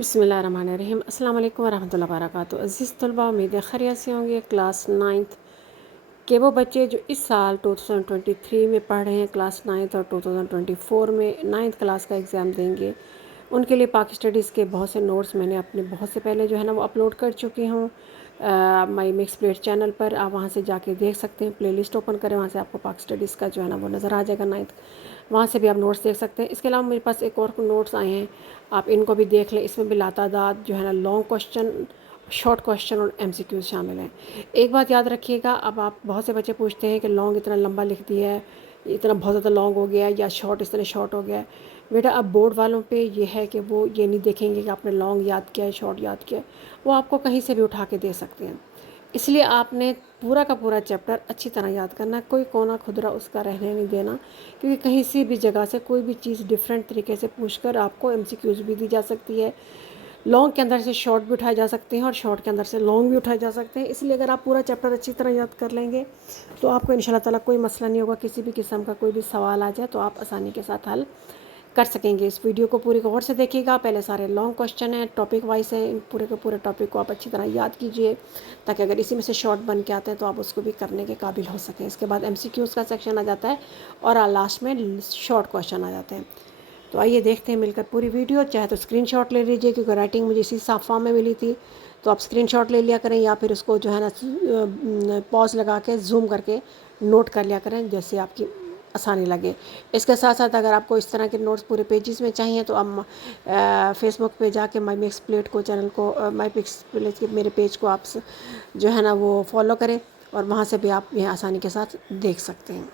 बिस्मिल्लाहिर्रहमानिर्रहीम। अस्सलाम वालेकुम वरहमतुल्लाहि वबरकातुहू। अज़ीज़ तलबा, उम्मीद है खैरियत से होंगे। क्लास 9th के वो बच्चे जो इस साल 2023 में पढ़ रहे हैं, क्लास 9th और 2024 में 9th क्लास का एग्ज़ाम देंगे, उनके लिए पाक स्टडीज़ के बहुत से नोट्स मैंने अपने बहुत से पहले जो है ना वो अपलोड कर चुकी हूँ माई मिक्स प्लेट चैनल पर। आप वहाँ से जाके देख सकते हैं, प्लेलिस्ट ओपन करें, वहाँ से आपको पाक स्टडीज़ का जो है ना वो नज़र आ जाएगा 9th। वहाँ से भी आप नोट्स देख सकते हैं। इसके अलावा मेरे पास एक और नोट्स आए हैं, आप इनको भी देख लें। इसमें भी लातादाद जो है ना लॉन्ग क्वेश्चन, शॉर्ट क्वेश्चन और MCQ शामिल हैं। एक बात याद रखिएगा, अब आप बहुत से बच्चे पूछते हैं कि लॉन्ग इतना लंबा लिख दिया है, इतना बहुत ज़्यादा लॉन्ग हो गया है, या शॉर्ट इतना शॉर्ट हो गया है। बेटा अब बोर्ड वालों पे ये है कि वो ये नहीं देखेंगे कि आपने लॉन्ग याद किया है, शॉर्ट याद किया है, वो आपको कहीं से भी उठा के दे सकते हैं। इसलिए आपने पूरा का पूरा चैप्टर अच्छी तरह याद करना, कोई कोना खुदरा उसका रहने नहीं देना, क्योंकि कहीं से भी जगह से कोई भी चीज़ डिफरेंट तरीके से पूछकर आपको MCQs भी दी जा सकती है। लॉन्ग के अंदर से शॉर्ट भी उठाए जा सकते हैं और शॉर्ट के अंदर से लॉन्ग भी उठाए जा सकते हैं। इसलिए अगर आप पूरा चैप्टर अच्छी तरह याद कर लेंगे तो आपको इंशाल्लाह ताला कोई मसला नहीं होगा। किसी भी किस्म का कोई भी सवाल आ जाए तो आप आसानी के साथ हल कर सकेंगे। इस वीडियो को पूरी गौर से देखिएगा। पहले सारे लॉन्ग क्वेश्चन हैं, टॉपिक वाइज हैं, इन पूरे के पूरे टॉपिक को आप अच्छी तरह याद कीजिए, ताकि अगर इसी में से शॉर्ट बन के आते हैं तो आप उसको भी करने के काबिल हो सकें। इसके बाद MCQs का सेक्शन आ जाता है और लास्ट में शॉर्ट क्वेश्चन आ जाते हैं। तो आइए देखते हैं मिलकर पूरी वीडियो। चाहे तो स्क्रीनशॉट ले लीजिए, क्योंकि राइटिंग मुझे इसी साफ फॉर्म में मिली थी, तो आप स्क्रीनशॉट ले लिया करें, या फिर उसको जो है ना पॉज लगा के जूम करके नोट कर लिया करें, जैसे आपकी आसानी लगे। इसके साथ साथ अगर आपको इस तरह के नोट्स पूरे पेजेस में चाहिए तो आप फेसबुक पे जाके माई मिक्स प्लेट को चैनल को माई मिक्स प्लेट के मेरे पेज को आप जो है ना वो फॉलो करें, और वहाँ से भी आप यह आसानी के साथ देख सकते हैं।